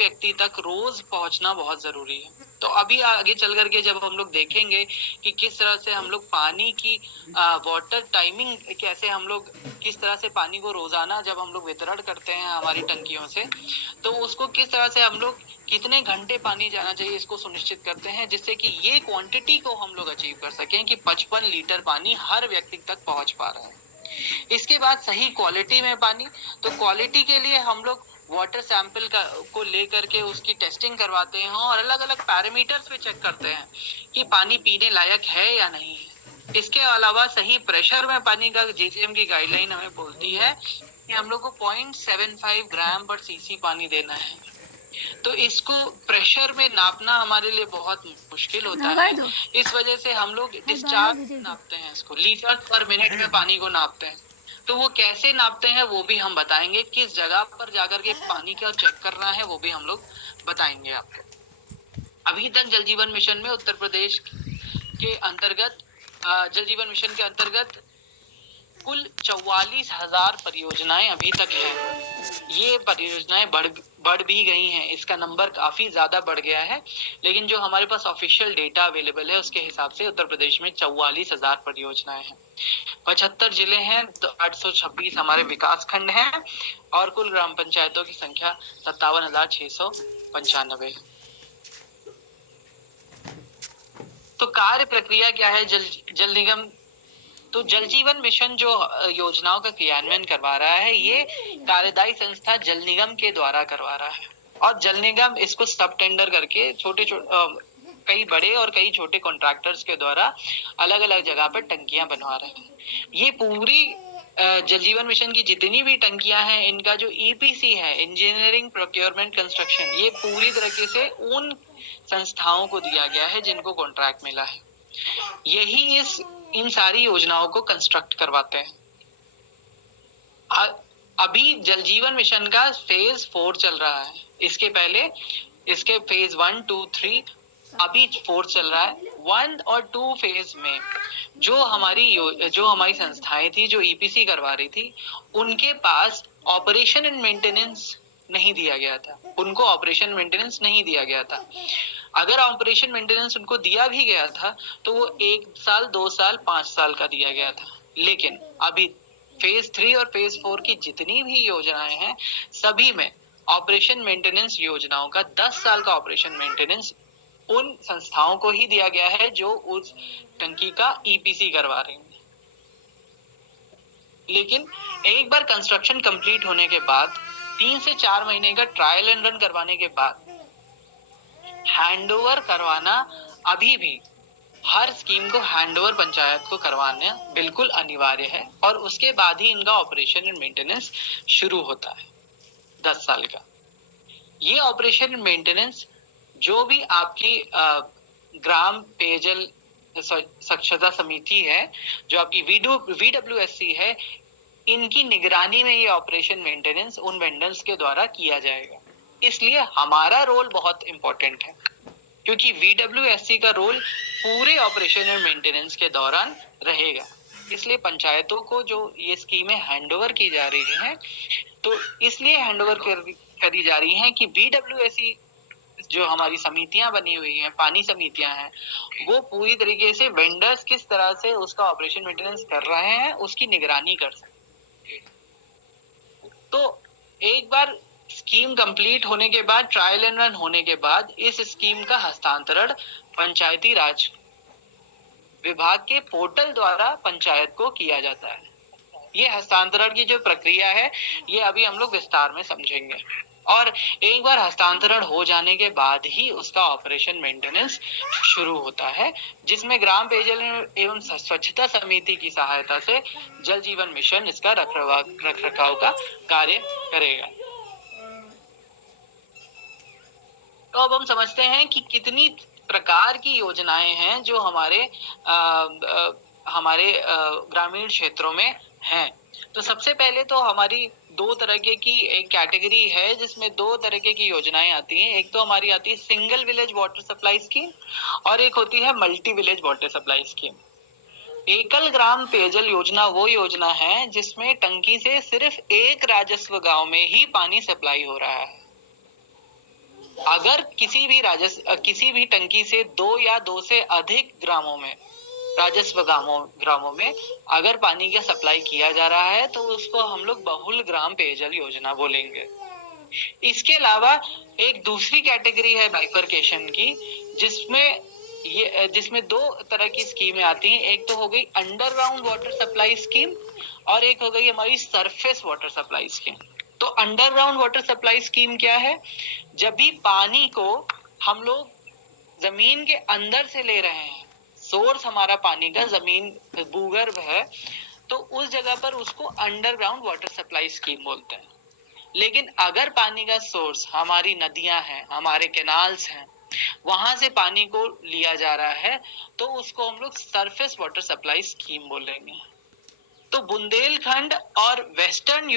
व्यक्ति तक रोज पहुंचना बहुत जरूरी है। तो अभी आगे चल करके जब हम लोग देखेंगे कि किस तरह से हम लोग पानी की वाटर टाइमिंग, कैसे हम लोग किस तरह से पानी को रोजाना जब हम लोग वितरण करते हैं हमारी टंकियों से, तो उसको किस तरह से हम लोग कितने घंटे पानी जाना चाहिए इसको सुनिश्चित करते हैं, जिससे कि ये क्वांटिटी को हम लोग अचीव कर सकें कि 55 लीटर पानी हर व्यक्ति तक पहुंच पा रहा है। इसके बाद सही क्वालिटी में पानी, तो क्वालिटी के लिए हम लोग वाटर सैंपल को लेकर के उसकी टेस्टिंग करवाते हैं और अलग अलग पैरामीटर्स पे चेक करते हैं कि पानी पीने लायक है या नहीं है। इसके अलावा सही प्रेशर में पानी का जीसीएम की गाइडलाइन हमें बोलती है कि हम लोग को 0.75 ग्राम पर सीसी पानी देना है। तो इसको प्रेशर में नापना हमारे लिए बहुत मुश्किल होता है, इस वजह से हम लोग डिस्चार्ज नापते हैं, इसको लीटर पर मिनट में पानी को नापते हैं। तो वो कैसे नापते हैं वो भी हम बताएंगे, किस जगह पर जाकर के पानी का चेक करना है वो भी हम लोग बताएंगे आपको। अभी तक जल जीवन मिशन में उत्तर प्रदेश के अंतर्गत जल जीवन मिशन के अंतर्गत कुल 44,000 परियोजनाएं अभी तक हैं। ये परियोजनाएं बढ़ भी गई हैं, इसका नंबर काफी ज्यादा बढ़ गया है, लेकिन जो हमारे पास ऑफिशियल डेटा अवेलेबल है उसके हिसाब से उत्तर प्रदेश में 44,000 परियोजनाएं हैं। 75 जिले हैं, 826 हमारे विकास खंड हैं और कुल ग्राम पंचायतों की संख्या 57,695 है। तो कार्य प्रक्रिया क्या है जल निगम? तो जल जीवन मिशन जो योजनाओं का क्रियान्वयन करवा रहा है, ये कार्यदायी संस्था जल निगम के द्वारा करवा रहा है और जल निगम इसको सब टेंडर करके कई बड़े और कई छोटे कॉन्ट्रैक्टर्स के द्वारा अलग अलग जगह पर टंकियां बनवा रहे हैं। ये पूरी जल जीवन मिशन की जितनी भी टंकियां हैं, इनका जो ईपीसी है, इंजीनियरिंग प्रोक्योरमेंट कंस्ट्रक्शन, ये पूरी तरीके से उन संस्थाओं को दिया गया है जिनको कॉन्ट्रैक्ट मिला है। यही इन सारी योजनाओं को कंस्ट्रक्ट करवाते हैं। अभी जल जीवन मिशन का फेज 4 चल रहा है। इसके पहले इसके फेज 1, 2, 3, अभी 4 चल रहा है। 1 और 2 फेज में जो हमारी संस्थाएं थी जो ईपीसी करवा रही थी, उनके पास ऑपरेशन एंड मेंटेनेंस नहीं दिया गया था, उनको ऑपरेशन मेंटेनेंस नहीं दिया गया था। अगर ऑपरेशन मेंटेनेंस उनको दिया भी गया था तो वो 1 साल, 2 साल, 5 साल का दिया गया था। लेकिन अभी फेज 3 और फेज 4 की जितनी भी योजनाएं हैं, सभी में ऑपरेशन मेंटेनेंस योजनाओं का 10 साल का ऑपरेशन मेंटेनेंस उन संस्थाओं को ही दिया गया है जो उस टंकी का ईपीसी करवा रही हैं। लेकिन एक बार कंस्ट्रक्शन कंप्लीट होने के बाद 3 से 4 महीने का ट्रायल एंड रन करवाने के बाद हैंडओवर करवाना, अभी भी हर स्कीम को हैंडओवर पंचायत को करवाना बिल्कुल अनिवार्य है और उसके बाद ही इनका ऑपरेशन एंड मेंटेनेंस शुरू होता है 10 साल का। ये ऑपरेशन एंड मेंटेनेंस जो भी आपकी ग्राम पेयजल स्वच्छता समिति है, जो आपकी VWSC है, इनकी निगरानी में ये ऑपरेशन मेंटेनेंस उन वेंडर्स के द्वारा किया जाएगा। इसलिए हमारा रोल बहुत इंपॉर्टेंट है, क्योंकि VWSC का रोल पूरे ऑपरेशन एंड मेंटेनेंस के दौरान रहेगा। इसलिए पंचायतों को जो ये स्कीमें हैंडओवर की जा रही हैं, तो इसलिए हैंडओवर करी जा रही हैं कि VWSC जो हमारी समितियां बनी हुई हैं, पानी समितियां हैं, वो पूरी तरीके से वेंडर्स किस तरह से उसका ऑपरेशन मेंटेनेंस कर रहे हैं उसकी निगरानी कर सके। तो एक बार स्कीम कंप्लीट होने के बाद, ट्रायल एंड रन होने के बाद, इस स्कीम का हस्तांतरण पंचायती राज विभाग के पोर्टल द्वारा पंचायत को किया जाता है। ये हस्तांतरण की जो प्रक्रिया है, ये अभी हम लोग विस्तार में समझेंगे। और एक बार हस्तांतरण हो जाने के बाद ही उसका ऑपरेशन मेंटेनेंस शुरू होता है, जिसमें ग्राम पेयजल एवं स्वच्छता समिति की सहायता से जल जीवन मिशन इसका रखरखाव का कार्य करेगा। तो अब हम समझते हैं कि कितनी प्रकार की योजनाएं हैं जो हमारे ग्रामीण क्षेत्रों में हैं। तो सबसे पहले तो हमारी 2 तरह की एक कैटेगरी है जिसमें 2 तरह की योजनाएं आती हैं। एक तो हमारी आती है single village water supply scheme और एक होती है multi village water supply scheme. एकल ग्राम पेयजल योजना वो योजना है जिसमें टंकी से सिर्फ एक राजस्व गांव में ही पानी सप्लाई हो रहा है। अगर किसी भी टंकी से 2 या 2 से अधिक ग्रामों में, राजस्व ग्रामों में अगर पानी का सप्लाई किया जा रहा है तो उसको हम लोग बहुल ग्राम पेयजल योजना बोलेंगे। इसके अलावा एक दूसरी कैटेगरी है बाइफरकेशन की, जिसमें 2 तरह की स्कीमें आती हैं। एक तो हो गई अंडरग्राउंड वाटर सप्लाई स्कीम और एक हो गई हमारी सरफेस वाटर सप्लाई स्कीम। तो अंडरग्राउंड वाटर सप्लाई स्कीम क्या है? जब भी पानी को हम लोग जमीन के अंदर से ले रहे हैं, सोर्स हमारा पानी का जमीन भूगर्भ है, तो उस जगह पर उसको अंडरग्राउंड वाटर सप्लाई स्कीम बोलते हैं। लेकिन अगर पानी का सोर्स हमारी नदियां हैं, हमारे कैनाल्स हैं, वहां से पानी को लिया जा रहा है, तो उसको हम लोग सरफेस वाटर सप्लाई स्कीम बोलेंगे। तो बुंदेलखंड और वेस्टर्न